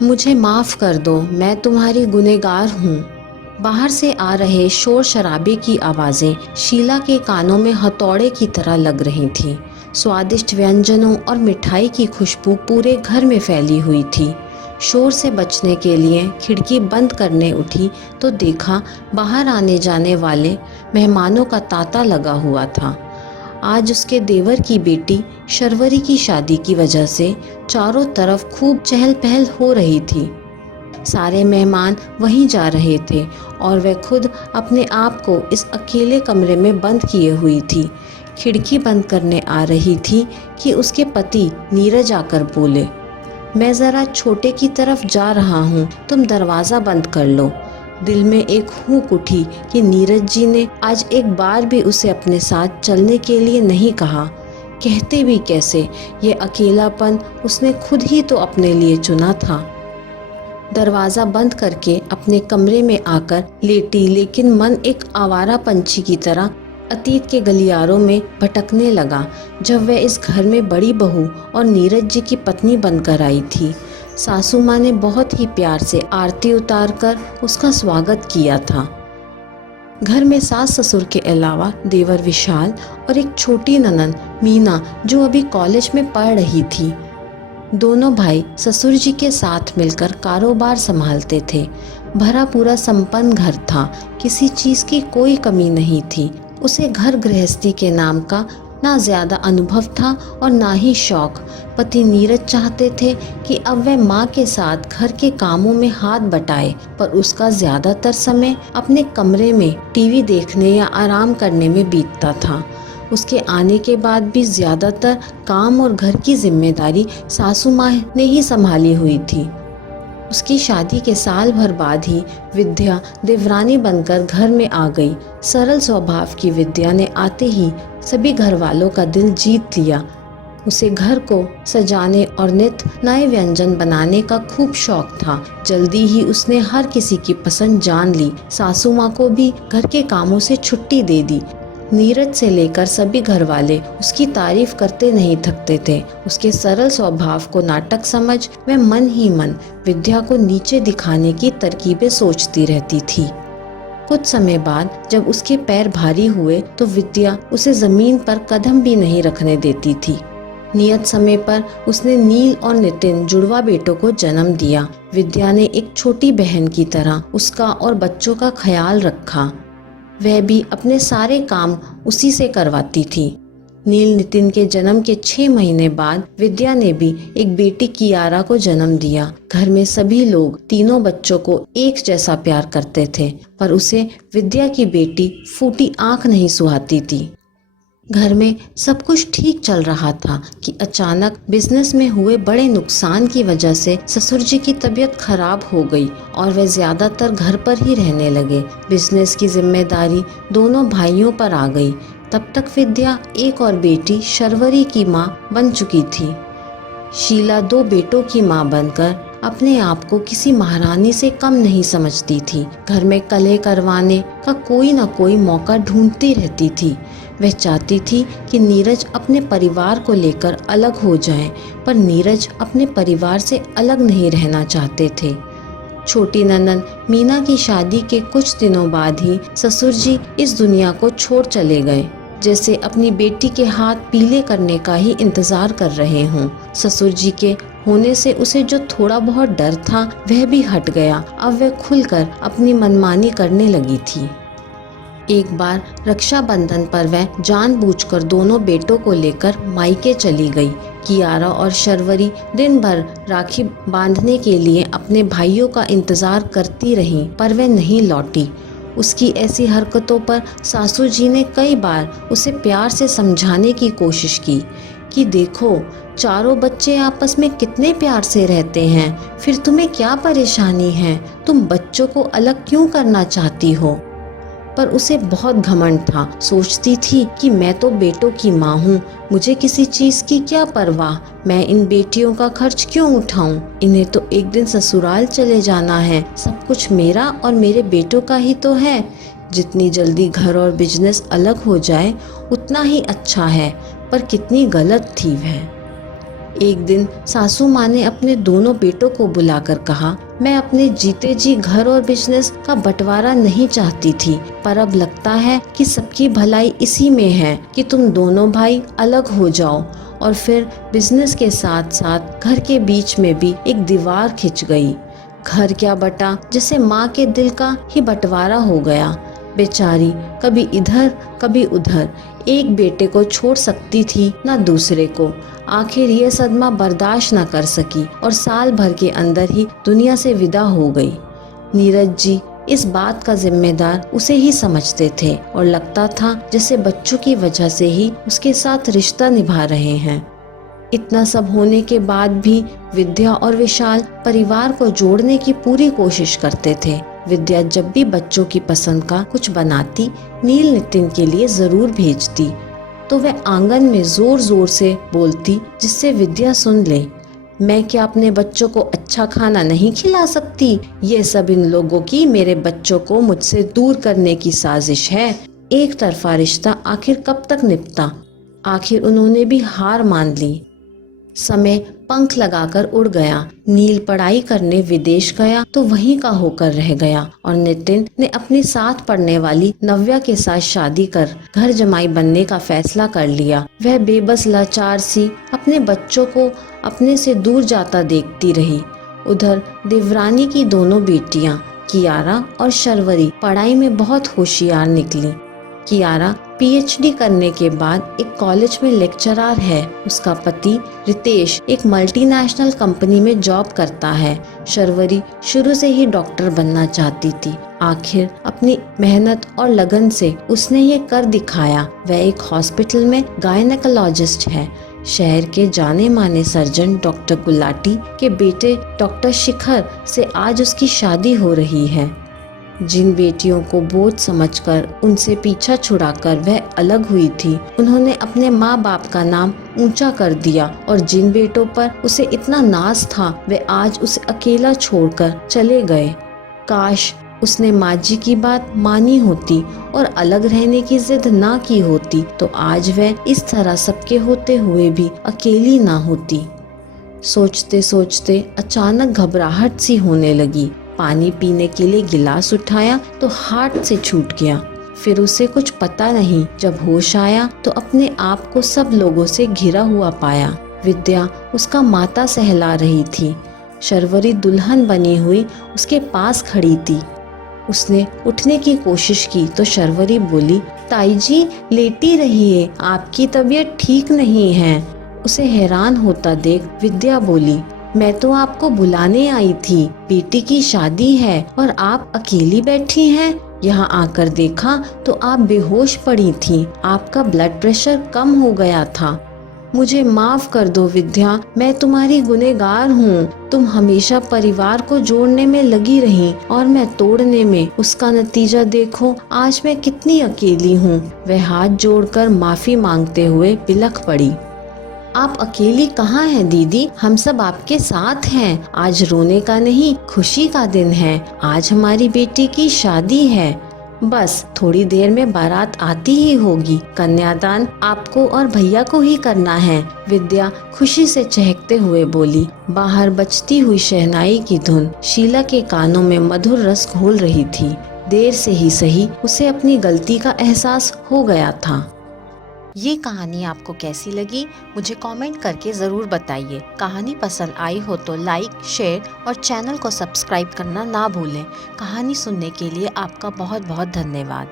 मुझे माफ़ कर दो, मैं तुम्हारी गुनहगार हूँ। बाहर से आ रहे शोर शराबे की आवाज़ें शीला के कानों में हथौड़े की तरह लग रही थीं। स्वादिष्ट व्यंजनों और मिठाई की खुशबू पूरे घर में फैली हुई थी। शोर से बचने के लिए खिड़की बंद करने उठी तो देखा बाहर आने जाने वाले मेहमानों का तांता लगा हुआ था। आज उसके देवर की बेटी शर्वरी की शादी की वजह से चारों तरफ खूब चहल पहल हो रही थी। सारे मेहमान वहीं जा रहे थे और वह खुद अपने आप को इस अकेले कमरे में बंद किए हुई थी। खिड़की बंद करने आ रही थी कि उसके पति नीरज आकर बोले, मैं ज़रा छोटे की तरफ जा रहा हूँ, तुम दरवाज़ा बंद कर लो। दिल में एक हुक उठी कि नीरज जी ने आज एक बार भी उसे अपने साथ चलने के लिए नहीं कहा। कहते भी कैसे, ये अकेलापन उसने खुद ही तो अपने लिए चुना था। दरवाज़ा बंद करके अपने कमरे में आकर लेटी, लेकिन मन एक आवारा पंछी की तरह अतीत के गलियारों में भटकने लगा। जब वह इस घर में बड़ी बहू और नीरज जी की पत्नी बनकर आई थी, सासू माँ ने बहुत ही प्यार से आरती उतारकर उसका स्वागत किया था। घर में सास ससुर के अलावा देवर विशाल और एक छोटी ननद मीना जो अभी कॉलेज में पढ़ रही थी। दोनों भाई ससुर जी के साथ मिलकर कारोबार संभालते थे। भरा पूरा संपन्न घर था, किसी चीज़ की कोई कमी नहीं थी। उसे घर गृहस्थी के नाम का ना ज़्यादा अनुभव था और ना ही शौक। पति नीरज चाहते थे कि अब वह माँ के साथ घर के कामों में हाथ बटाए, पर उसका ज़्यादातर समय अपने कमरे में टीवी देखने या आराम करने में बीतता था। उसके आने के बाद भी ज़्यादातर काम और घर की जिम्मेदारी सासू माँ ने ही संभाली हुई थी। उसकी शादी के साल भर बाद ही विद्या देवरानी बनकर घर में आ गई। सरल स्वभाव की विद्या ने आते ही सभी घर वालों का दिल जीत लिया। उसे घर को सजाने और नित नए व्यंजन बनाने का खूब शौक था। जल्दी ही उसने हर किसी की पसंद जान ली। सासू माँ को भी घर के कामों से छुट्टी दे दी। नीरज से लेकर सभी घरवाले उसकी तारीफ करते नहीं थकते थे। उसके सरल स्वभाव को नाटक समझ वह मन ही मन विद्या को नीचे दिखाने की तरकीबें सोचती रहती थी। कुछ समय बाद जब उसके पैर भारी हुए तो विद्या उसे जमीन पर कदम भी नहीं रखने देती थी। नियत समय पर उसने नील और नितिन जुड़वा बेटों को जन्म दिया। विद्या ने एक छोटी बहन की तरह उसका और बच्चों का ख्याल रखा। वह भी अपने सारे काम उसी से करवाती थी। नील नितिन के जन्म के 6 महीने बाद विद्या ने भी एक बेटी कियारा को जन्म दिया। घर में सभी लोग तीनों बच्चों को एक जैसा प्यार करते थे, पर उसे विद्या की बेटी फूटी आंख नहीं सुहाती थी। घर में सब कुछ ठीक चल रहा था कि अचानक बिजनेस में हुए बड़े नुकसान की वजह से ससुर जी की तबीयत खराब हो गई और वे ज्यादातर घर पर ही रहने लगे। बिजनेस की जिम्मेदारी दोनों भाइयों पर आ गई। तब तक विद्या एक और बेटी शर्वरी की माँ बन चुकी थी। शीला 2 बेटों की माँ बनकर अपने आप को किसी महारानी से कम नहीं समझती थी। घर में कलह करवाने का कोई न कोई मौका ढूंढती रहती थी। वह चाहती थी कि नीरज अपने परिवार को लेकर अलग हो जाए, पर नीरज अपने परिवार से अलग नहीं रहना चाहते थे। छोटी ननद मीना की शादी के कुछ दिनों बाद ही ससुर जी इस दुनिया को छोड़ चले गए, जैसे अपनी बेटी के हाथ पीले करने का ही इंतजार कर रहे हों। ससुर जी के होने से उसे जो थोड़ा बहुत डर था वह भी हट गया। अब वह खुलकर अपनी मनमानी करने लगी थी। एक बार रक्षाबंधन पर वह जानबूझकर दोनों बेटों को लेकर मायके चली गई। कियारा और शर्वरी दिन भर राखी बांधने के लिए अपने भाइयों का इंतजार करती रहीं, पर वह नहीं लौटी। उसकी ऐसी हरकतों पर सासू जी ने कई बार उसे प्यार से समझाने की कोशिश की कि देखो, चारों बच्चे आपस में कितने प्यार से रहते हैं, फिर तुम्हें क्या परेशानी है, तुम बच्चों को अलग क्यों करना चाहती हो। पर उसे बहुत घमंड था। सोचती थी कि मैं तो बेटों की माँ हूँ, मुझे किसी चीज़ की क्या परवाह, मैं इन बेटियों का खर्च क्यों उठाऊं, इन्हें तो एक दिन ससुराल चले जाना है, सब कुछ मेरा और मेरे बेटों का ही तो है। जितनी जल्दी घर और बिजनेस अलग हो जाए उतना ही अच्छा है। पर कितनी गलत थी वह। एक दिन सासू माँ ने अपने दोनों बेटों को बुलाकर कहा, मैं अपने जीते जी घर और बिजनेस का बंटवारा नहीं चाहती थी, पर अब लगता है कि सबकी भलाई इसी में है कि तुम दोनों भाई अलग हो जाओ। और फिर बिजनेस के साथ साथ घर के बीच में भी एक दीवार खिंच गई। घर क्या बटा, जैसे माँ के दिल का ही बंटवारा हो गया। बेचारी कभी इधर कभी उधर, एक बेटे को छोड़ सकती थी ना दूसरे को। आखिर ये सदमा बर्दाश्त न कर सकी और साल भर के अंदर ही दुनिया से विदा हो गई। नीरज जी इस बात का जिम्मेदार उसे ही समझते थे और लगता था जैसे बच्चों की वजह से ही उसके साथ रिश्ता निभा रहे हैं। इतना सब होने के बाद भी विद्या और विशाल परिवार को जोड़ने की पूरी कोशिश करते थे। विद्या जब भी बच्चों की पसंद का कुछ बनाती, नील नितिन के लिए जरूर भेजती, तो वह आंगन में जोर जोर से बोलती जिससे विद्या सुन ले, मैं क्या अपने बच्चों को अच्छा खाना नहीं खिला सकती? ये सब इन लोगों की मेरे बच्चों को मुझसे दूर करने की साजिश है। एक तरफा रिश्ता आखिर कब तक निपटा? आखिर उन्होंने भी हार मान ली। समय पंख लगाकर उड़ गया। नील पढ़ाई करने विदेश गया तो वहीं का होकर रह गया और नितिन ने अपनी साथ पढ़ने वाली नव्या के साथ शादी कर घर जमाई बनने का फैसला कर लिया। वह बेबस लाचार सी अपने बच्चों को अपने से दूर जाता देखती रही। उधर देवरानी की दोनों बेटियां कियारा और शर्वरी पढ़ाई में बहुत होशियार निकली। कियारा पीएचडी करने के बाद एक कॉलेज में लेक्चरर है। उसका पति रितेश एक मल्टीनेशनल कंपनी में जॉब करता है। शर्वरी शुरू से ही डॉक्टर बनना चाहती थी। आखिर अपनी मेहनत और लगन से उसने ये कर दिखाया। वह एक हॉस्पिटल में गायनेकोलॉजिस्ट है। शहर के जाने माने सर्जन डॉक्टर गुलाटी के बेटे डॉक्टर शिखर से आज उसकी शादी हो रही है। जिन बेटियों को बोझ समझकर उनसे पीछा छुड़ाकर वह अलग हुई थी, उन्होंने अपने माँ बाप का नाम ऊंचा कर दिया और जिन बेटों पर उसे इतना नाज था वे आज उसे अकेला छोड़कर चले गए। काश उसने माँ जी की बात मानी होती और अलग रहने की जिद ना की होती, तो आज वह इस तरह सबके होते हुए भी अकेली ना होती। सोचते सोचते अचानक घबराहट सी होने लगी। पानी पीने के लिए गिलास उठाया तो हाथ से छूट गया। फिर उसे कुछ पता नहीं, जब होश आया तो अपने आप को सब लोगों से घिरा हुआ पाया। विद्या उसका माता सहला रही थी। शर्वरी दुल्हन बनी हुई उसके पास खड़ी थी। उसने उठने की कोशिश की तो शर्वरी बोली, ताई जी लेटी रहिए, आपकी तबीयत ठीक नहीं है। उसे हैरान होता देख विद्या बोली, मैं तो आपको बुलाने आई थी, बेटी की शादी है और आप अकेली बैठी हैं। यहाँ आकर देखा तो आप बेहोश पड़ी थी, आपका ब्लड प्रेशर कम हो गया था। मुझे माफ कर दो विद्या, मैं तुम्हारी गुनहगार हूँ। तुम हमेशा परिवार को जोड़ने में लगी रही और मैं तोड़ने में। उसका नतीजा देखो, आज मैं कितनी अकेली हूँ। वह हाथ जोड़कर माफी मांगते हुए बिलख पड़ी। आप अकेली कहाँ हैं दीदी, हम सब आपके साथ हैं। आज रोने का नहीं, खुशी का दिन है। आज हमारी बेटी की शादी है। बस थोड़ी देर में बारात आती ही होगी। कन्यादान आपको और भैया को ही करना है। विद्या खुशी से चहकते हुए बोली। बाहर बजती हुई शहनाई की धुन शीला के कानों में मधुर रस घोल रही थी। देर से ही सही उसे अपनी गलती का एहसास हो गया था। ये कहानी आपको कैसी लगी मुझे कमेंट करके ज़रूर बताइए। कहानी पसंद आई हो तो लाइक, शेयर और चैनल को सब्सक्राइब करना ना भूलें। कहानी सुनने के लिए आपका बहुत बहुत धन्यवाद।